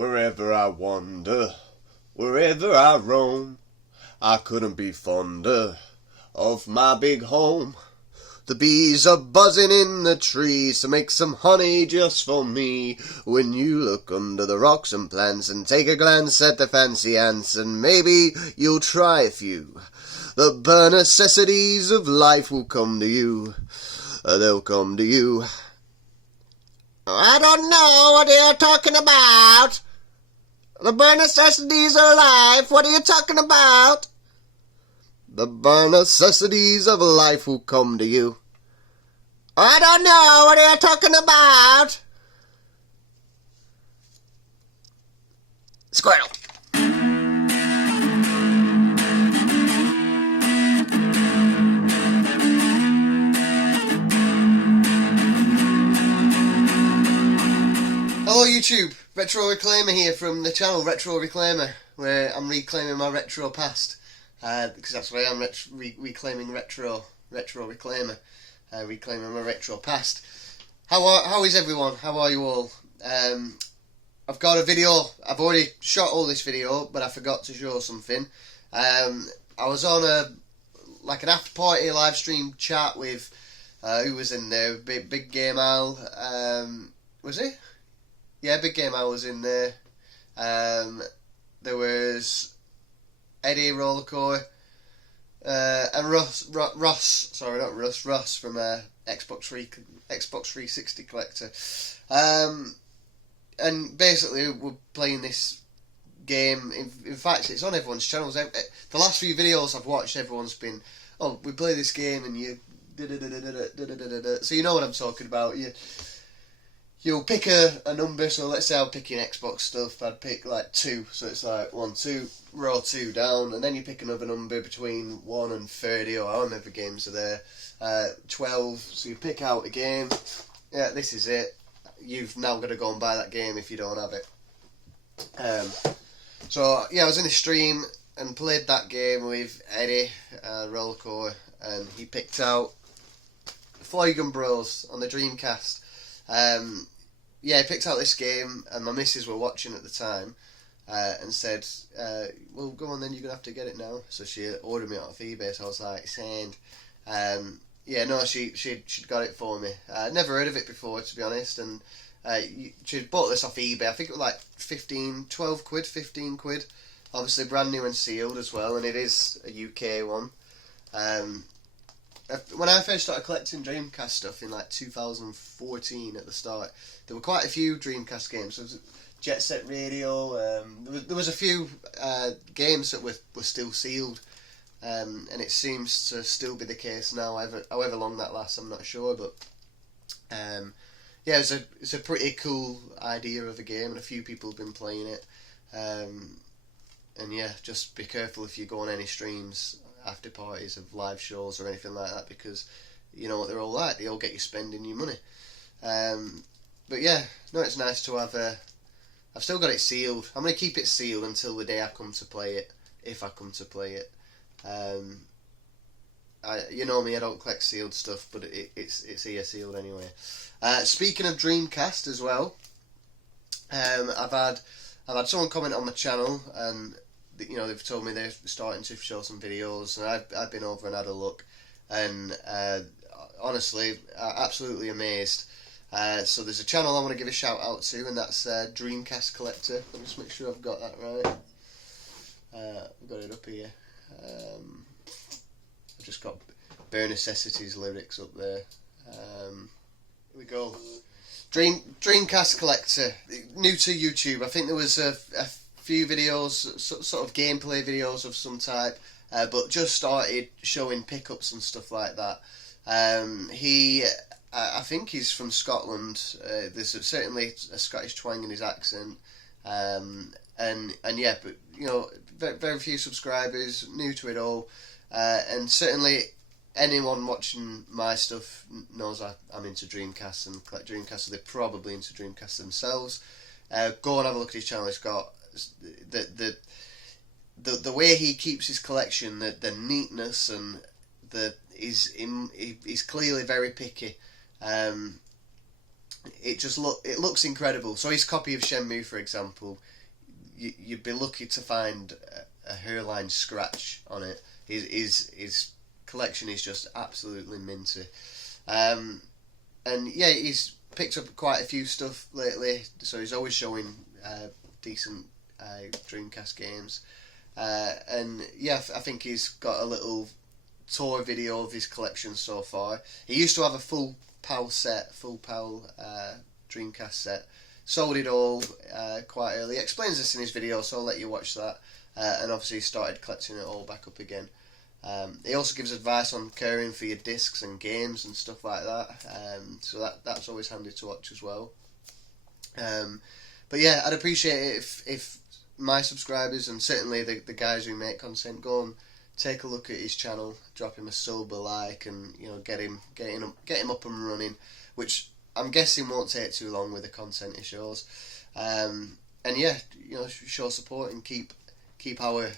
Wherever I wander, wherever I roam, I couldn't be fonder of my big home. The bees are buzzing in the trees to make some honey just for me. When you look under the rocks and plants and take a glance at the fancy ants, and maybe you'll try a few, the bare necessities of life will come to you. They'll come to you. I don't know what you're talking about. The bare necessities of life, what are you talking about? The bare necessities of life will come to you. I don't know what you're talking about. Squirrel. Hello YouTube, Retro Reclaimer here from the channel Retro Reclaimer, where I'm reclaiming my retro past, because that's what I am, reclaiming retro reclaimer, reclaiming my retro past. How is everyone? How are you all? I've got a video. I've already shot all this video, but I forgot to show something. I was on an after party live stream chat with who was in there? Big Game Al. Was he? Yeah, Big Game Al was in there. There was Eddie Rollercore and Ross from Xbox 360 Collector. And basically we're playing this game. In fact, it's on everyone's channels. The last few videos I've watched, everyone's been, oh, we play this game and you so you know what I'm talking about. You'll pick a number, so let's say I'm picking Xbox stuff, I'd pick like 2, so it's like 1, 2, row 2 down, and then you pick another number between 1 and 30, or however many games are there, 12, so you pick out a game, yeah, this is it, you've now got to go and buy that game if you don't have it. So yeah, I was in a stream and played that game with Eddie, Rollercore, and he picked out Floygun Bros on the Dreamcast. Yeah, I picked out this game, and my missus were watching at the time, and said, well, go on then, you're going to have to get it now. So she ordered me out of eBay, so I was like, send. Yeah, no, she'd got it for me. I'd never heard of it before, to be honest, and she bought this off eBay. I think it was like 12 quid, 15 quid. Obviously brand new and sealed as well, and it is a UK one. When I first started collecting Dreamcast stuff in like 2014 at the start, there were quite a few Dreamcast games. There was Jet Set Radio, there was a few games that were still sealed, and it seems to still be the case now, however long that lasts, I'm not sure, but yeah, it's a pretty cool idea of a game, and a few people have been playing it, and yeah, just be careful if you go on any streams, after parties of live shows or anything like that, because you know what they're all like, they all get you spending your money. But yeah, no, it's nice to have I've still got it sealed. I'm going to keep it sealed until the day I come to play it, if I come to play it. You know me, I don't collect sealed stuff, but it's here sealed anyway. Speaking of Dreamcast as well, I've had someone comment on my channel, and you know, they've told me they're starting to show some videos, and I've been over and had a look, and honestly, absolutely amazed. So there's a channel I want to give a shout out to, and that's Dreamcast Collector. Let me just make sure I've got that right. I've got it up here. I've just got Bare Necessities lyrics up there. Here we go. Dreamcast Collector, new to YouTube. I think there was a few videos, sort of gameplay videos of some type, but just started showing pickups and stuff like that. I think he's from Scotland. There's certainly a Scottish twang in his accent, and yeah, but you know, very few subscribers, new to it all, and certainly anyone watching my stuff knows I'm into Dreamcast and collect Dreamcast, so they're probably into Dreamcast themselves. Go and have a look at his channel. It's got the way he keeps his collection, the neatness, and he's clearly very picky. it looks incredible. So his copy of Shenmue, for example, you'd be lucky to find a hairline scratch on it. His collection is just absolutely minty. And yeah, he's picked up quite a few stuff lately, so he's always showing decent Dreamcast games. And yeah, I think he's got a little tour video of his collection so far. He used to have a full PAL Dreamcast set. Sold it all quite early. He explains this in his video, so I'll let you watch that. And obviously he started collecting it all back up again. He also gives advice on caring for your discs and games and stuff like that. So that's always handy to watch as well. But yeah, I'd appreciate it if my subscribers, and certainly the guys who make content, go and take a look at his channel, drop him a sober like, and get him up and running, which I'm guessing won't take too long with the content he shows. And yeah, show support and keep our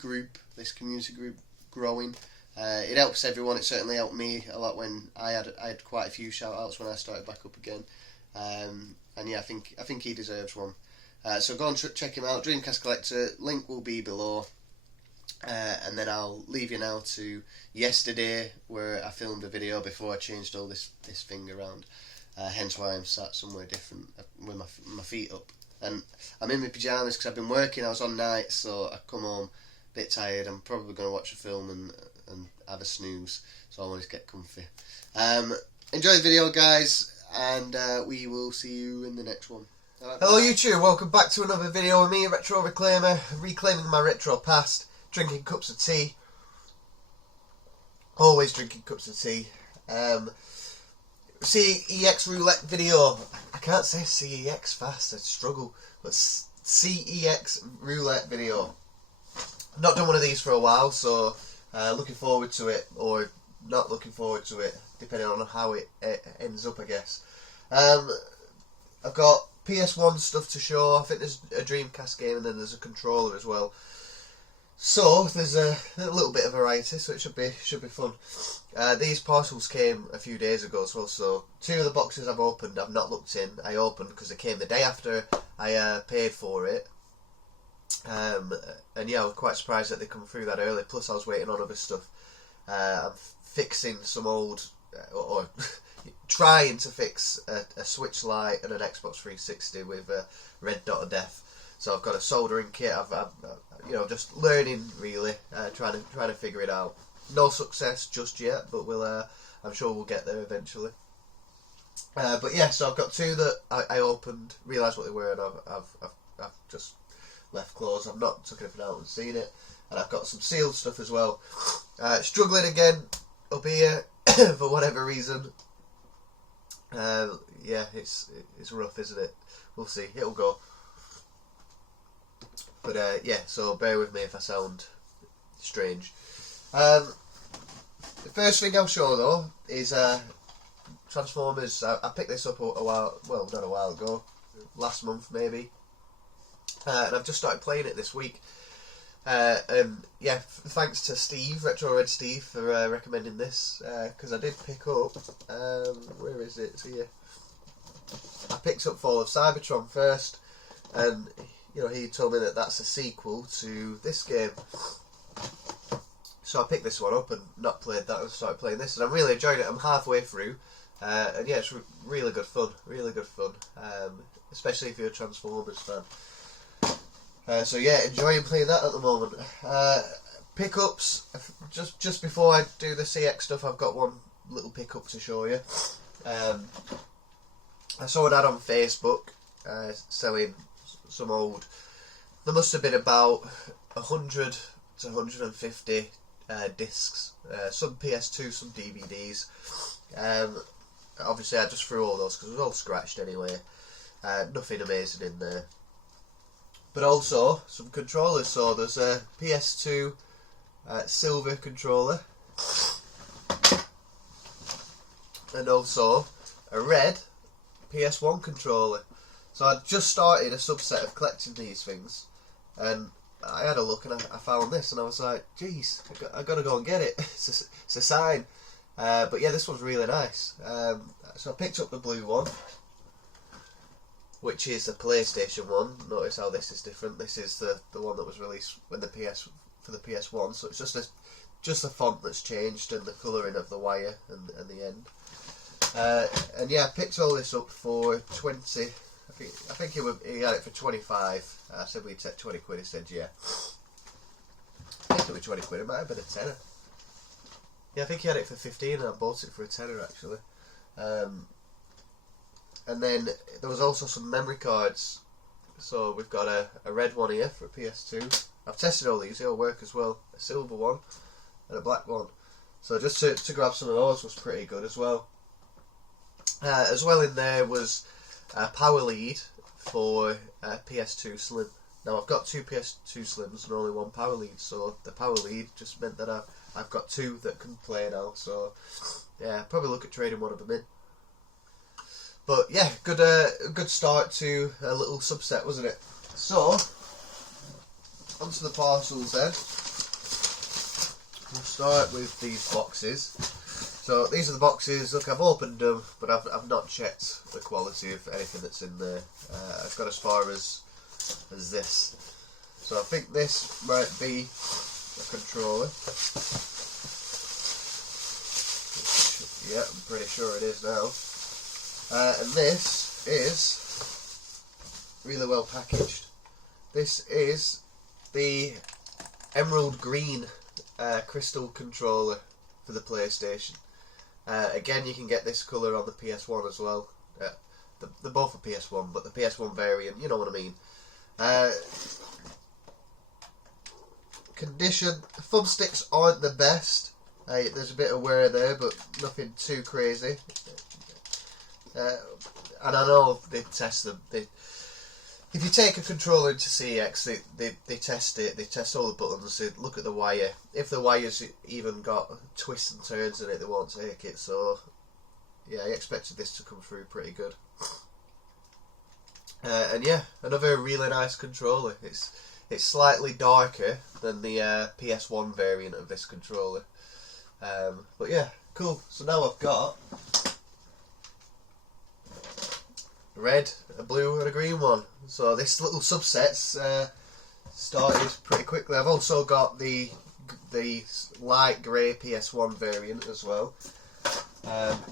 group, this community group, growing. It helps everyone. It certainly helped me a lot when I had quite a few shout outs when I started back up again. And yeah, I think he deserves one. So go and check him out, Dreamcast Collector. Link will be below. And then I'll leave you now to yesterday, where I filmed a video before I changed all this thing around. Hence why I'm sat somewhere different with my feet up. And I'm in my pyjamas because I've been working. I was on night, so I come home a bit tired. I'm probably going to watch a film and have a snooze, so I want to get comfy. Enjoy the video, guys, and we will see you in the next one. Right, hello YouTube, welcome back to another video with me, Retro Reclaimer, reclaiming my retro past, drinking cups of tea. Always drinking cups of tea. CEX Roulette video. I can't say CEX fast, I struggle. But CEX Roulette video. I've not done one of these for a while, so looking forward to it, or not looking forward to it, depending on how it ends up, I guess. I've got PS1 stuff to show. I think there's a Dreamcast game, and then there's a controller as well. So there's a little bit of variety, so it should be fun. These parcels came a few days ago as well, so two of the boxes I've opened, I've not looked in. I opened because they came the day after I paid for it. And yeah, I was quite surprised that they come through that early. Plus, I was waiting on other stuff. I'm fixing some old, or trying to fix a Switch Lite and an Xbox 360 with Red Dot of Death. So I've got a soldering kit. I've just learning really, trying to figure it out. No success just yet, but I'm sure we'll get there eventually. But yeah, so I've got two that I opened, realised what they were, and I've just left closed. I've not took anything out and seen it, and I've got some sealed stuff as well. Struggling again up here for whatever reason. Yeah, it's rough, isn't it? We'll see. It'll go. But yeah, so bear with me if I sound strange. The first thing I'll show though is Transformers. I picked this up a while, well, not a while ago, last month maybe, and I've just started playing it this week. And yeah, thanks to Steve, Retro Red Steve, for recommending this, because I did pick up, where is it? It's here. I picked up Fall of Cybertron first, and he told me that that's a sequel to this game. So I picked this one up and not played that and started playing this, and I'm really enjoying it. I'm halfway through, and yeah, it's really good fun, especially if you're a Transformers fan. So yeah, enjoying playing that at the moment. Pickups, just before I do the CX stuff, I've got one little pickup to show you. I saw an ad on Facebook selling some old, there must have been about 100 to 150 discs, some PS2, some DVDs. Obviously I just threw all those because it was all scratched anyway, nothing amazing in there. But also some controllers, so there's a PS2 silver controller, and also a red PS1 controller. So I just started a subset of collecting these things, and I had a look and I found this, and I was like, geez, I got to go and get it. It's a sign. But yeah, this one's really nice. So I picked up the blue one, which is the PlayStation one. Notice how this is different. This is the one that was released when the for the PS1. So it's just the font that's changed and the colouring of the wire and the end. And yeah, I picked all this up for 20. I think he had it for 25. I said we'd take 20 quid. He said yeah. I think it was 20 quid. It might have been a tenner. Yeah, I think he had it for 15 and I bought it for a tenner actually. And then there was also some memory cards. So we've got a red one here for a PS2. I've tested all these, they all work as well. A silver one and a black one. So just to grab some of those was pretty good as well. As well in there was a power lead for PS2 Slim. Now I've got two PS2 Slims and only one power lead, so the power lead just meant that I've got two that can play now. So yeah, probably look at trading one of them in. But yeah, good start to a little subset, wasn't it? So onto the parcels then. We'll start with these boxes. So these are the boxes. Look, I've opened them, but I've not checked the quality of anything that's in there. I've got as far as this. So I think this might be a controller. Which, yeah, I'm pretty sure it is now. And this is really well packaged. This is the emerald green crystal controller for the PlayStation. Again, you can get this colour on the PS1 as well. They're both a PS1, but the PS1 variant, you know what I mean. Condition, the thumbsticks aren't the best. There's a bit of wear there, but nothing too crazy. And I know they test them. If you take a controller into CEX, they test it. They test all the buttons. They look at the wire. If the wire's even got twists and turns in it, they won't take it. So yeah, I expected this to come through pretty good. And yeah, another really nice controller. It's slightly darker than the PS1 variant of this controller. But yeah, cool. So now I've got a red, a blue and a green one. So this little subset's started pretty quickly. I've also got the light grey PS1 variant as well.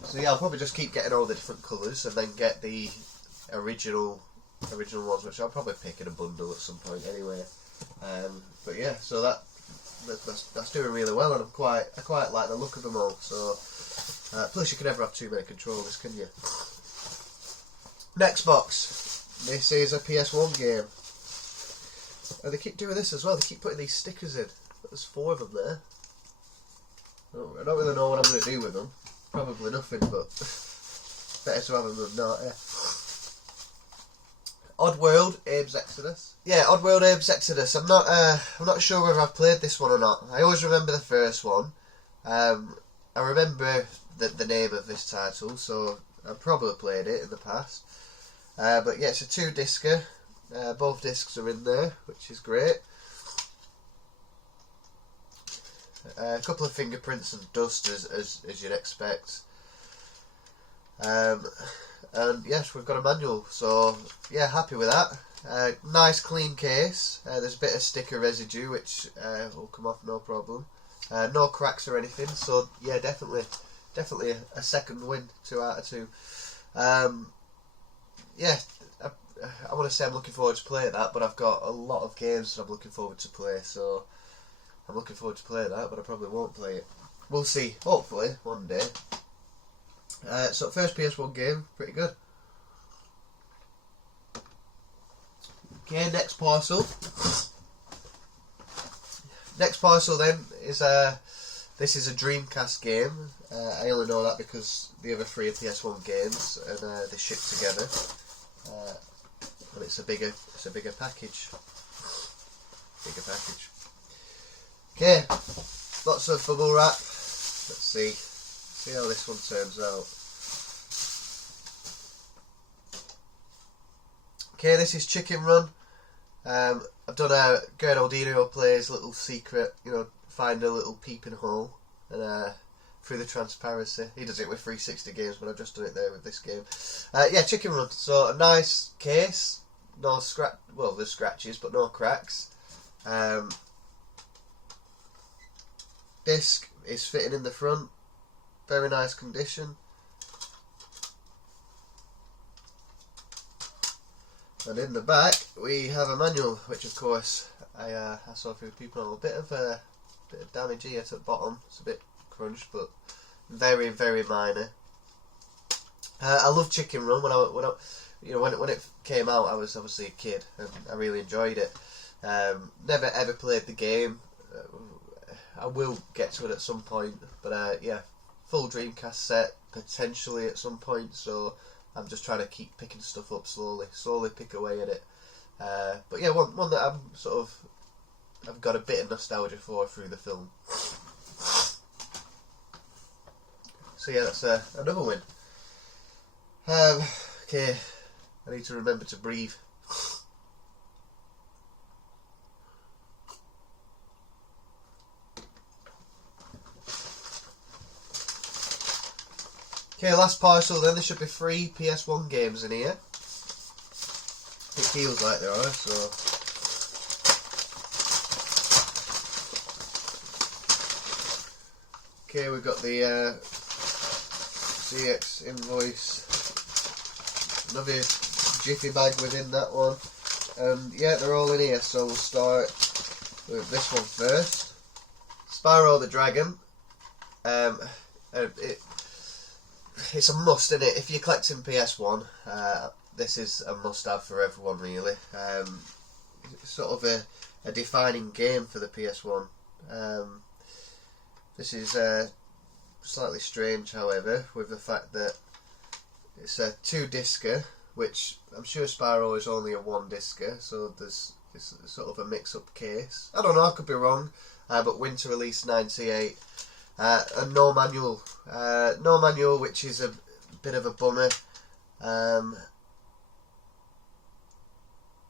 So yeah, I'll probably just keep getting all the different colours and then get the original ones, which I'll probably pick in a bundle at some point anyway. But yeah, so that's doing really well, and I quite like the look of them all. So plus you can never have too many controllers, can you? Next box. This is a PS1 game. And they keep doing this as well. They keep putting these stickers in. There's 4 of them there. I don't really know what I'm going to do with them. Probably nothing, but better to have them than not. Yeah. Oddworld Abe's Exodus. Yeah, Oddworld Abe's Exodus. I'm not sure whether I've played this one or not. I always remember the first one. I remember the name of this title, so I've probably played it in the past. But yeah, it's a 2-discer. Both discs are in there, which is great. A couple of fingerprints and dust as you'd expect. And yes, we've got a manual, so yeah, happy with that. Nice clean case. There's a bit of sticker residue which will come off no problem. No cracks or anything, so yeah, definitely a second win, 2 out of 2. Yeah, I want to say I'm looking forward to playing that, but I've got a lot of games that I'm looking forward to play, so I'm looking forward to playing that, but I probably won't play it. We'll see, hopefully, one day. So first PS1 game, pretty good. Okay, next parcel. Next parcel then is this is a Dreamcast game. I only know that because the other 3 are PS1 games, and they ship together. And it's a bigger package. Okay, lots of bubble wrap. Let's see how this one turns out. Okay, this is Chicken Run. I've done a Gernaldino plays little secret, find a little peeping hole, and through the transparency. He does it with 360 games, but I've just done it there with this game. Yeah, Chicken Run. So a nice case, no scratch. Well, there's scratches, but no cracks. Disc is fitting in the front, very nice condition. And in the back we have a manual, which of course I saw through people on a bit of damage here at the bottom. It's a bit crunched, but very, very minor. I love Chicken Run. When it came out, I was obviously a kid and I really enjoyed it. Never ever played the game. I will get to it at some point, but yeah, full Dreamcast set potentially at some point. So I'm just trying to keep picking stuff up slowly pick away at it. But yeah, one that I've got a bit of nostalgia for through the film. So yeah, that's another win. Okay, I need to remember to breathe. Okay, last parcel then. There should be 3 PS1 games in here. It feels like there are, so... Okay, we've got the CEX invoice. Another jiffy bag within that one. And yeah, they're all in here, so we'll start with this one first. Spyro the Dragon. It's a must, isn't it? If you're collecting PS1, this is a must-have for everyone, really. It's sort of a defining game for the PS1. This is slightly strange, however, with the fact that it's a 2-discer, which I'm sure Spyro is only a 1-discer, so there's sort of a mix-up case. I don't know, I could be wrong, but winter release 98. And no manual. No manual, which is a bit of a bummer. And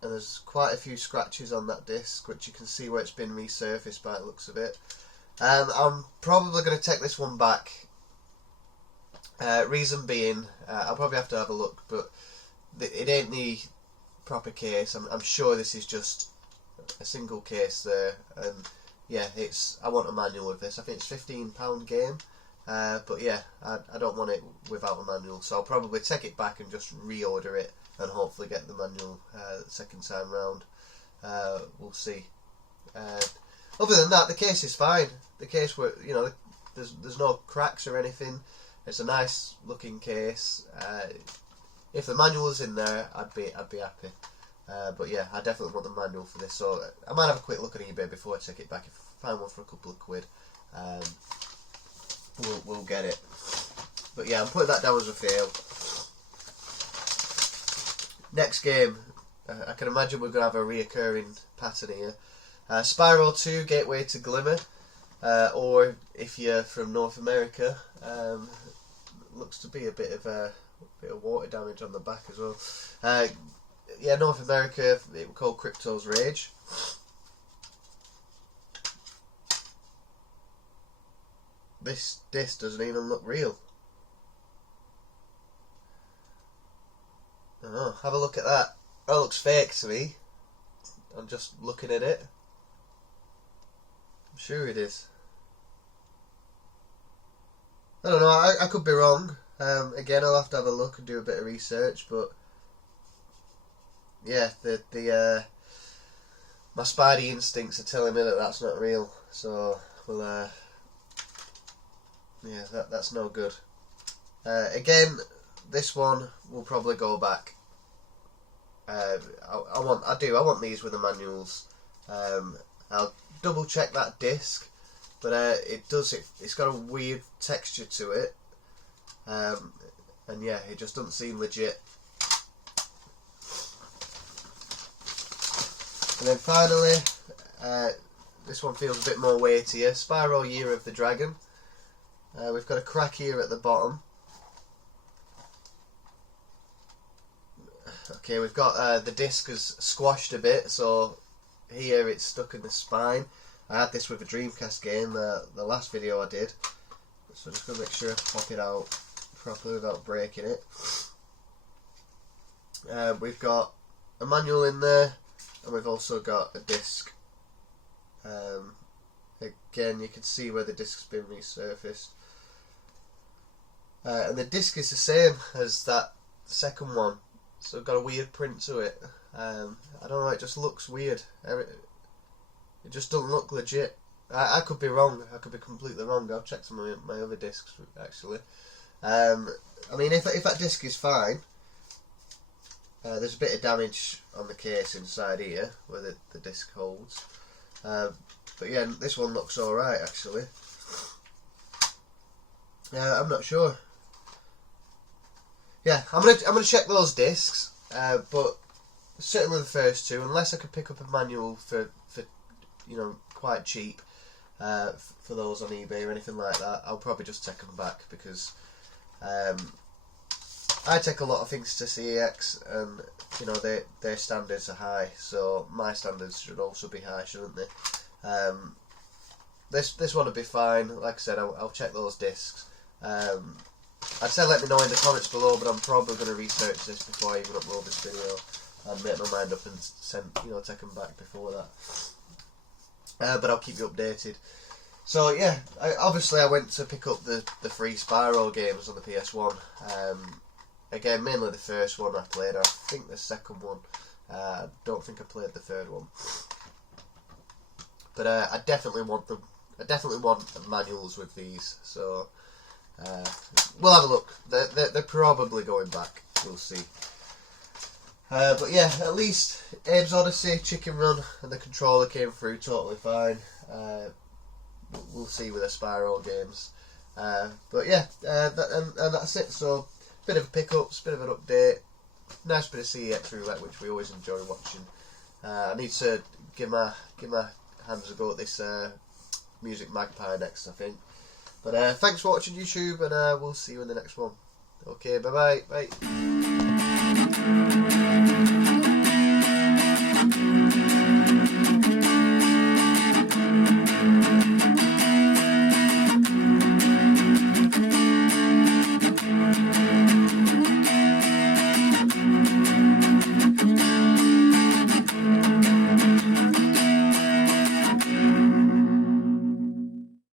there's quite a few scratches on that disc, which you can see where it's been resurfaced by the looks of it. I'm probably going to take this one back. Reason being, I'll probably have to have a look, but it ain't the proper case. I'm sure this is just a single case there, and yeah, I want a manual with this. I think it's £15 game, but yeah, I don't want it without a manual, so I'll probably take it back and just reorder it and hopefully get the manual the second time round. We'll see. Other than that, the case is fine. The case, where there's no cracks or anything. It's a nice looking case. If the manual was in there, I'd be happy. But yeah, I definitely want the manual for this, so I might have a quick look at eBay before I take it back. If I find one for a couple of quid, we'll get it. But yeah, I'm putting that down as a fail. Next game, I can imagine we're going to have a reoccurring pattern here. Spyro 2, Gateway to Glimmer, or if you're from North America, looks to be a bit of water damage on the back as well. Yeah, North America, it was called Crypto's Rage. This doesn't even look real. I don't know, have a look at that. That looks fake to me. I'm just looking at it. I'm sure it is. I don't know, I could be wrong. Again, I'll have to have a look and do a bit of research, but yeah, my spidey instincts are telling me that that's not real, so we'll yeah, that's no good. Again, this one will probably go back. I want these with the manuals. I'll double check that disc, but it's got a weird texture to it, and yeah, it just doesn't seem legit. And then finally, this one feels a bit more weightier. Spyro Year of the Dragon. We've got a crack here at the bottom. Okay, we've got the disc has squashed a bit, so here it's stuck in the spine. I had this with a Dreamcast game, the last video I did. So just going to make sure I pop it out properly without breaking it. We've got a manual in there, and we've also got a disc. Again, you can see where the disc's been resurfaced. And the disc is the same as that second one, so it's got a weird print to it. I don't know, it just looks weird. It just doesn't look legit. I could be wrong, I could be completely wrong. I'll check some of my other discs actually. I mean, if that disc is fine, there's a bit of damage on the case inside here where the disc holds. But yeah, this one looks alright actually. I'm not sure. Yeah, I'm gonna check those discs, but certainly the first two, unless I could pick up a manual for you know, quite cheap, for those on eBay or anything like that, I'll probably just take them back, because I take a lot of things to CEX, and you know, their standards are high, so my standards should also be high, shouldn't they? This one will be fine. Like I said, I'll check those discs. I'd say let me know in the comments below, but I'm probably going to research this before I even upload this video and make my mind up and take them back before that. But I'll keep you updated. So yeah, obviously I went to pick up the free Spyro games on the PS1. Again, mainly the first one I played. I think the second one. I don't think I played the third one. But I definitely want them. I definitely want manuals with these. So we'll have a look. They're probably going back. We'll see. But yeah, at least Abe's Odyssey, Chicken Run, and the controller came through totally fine. We'll see with the Spyro games. But yeah, and that's it. So, bit of a pickups, bit of an update. Nice bit of CEX Roulette, which we always enjoy watching. I need to give my hands a go at this Music Magpie next, I think. But thanks for watching, YouTube, and we'll see you in the next one. Okay, bye-bye. Bye.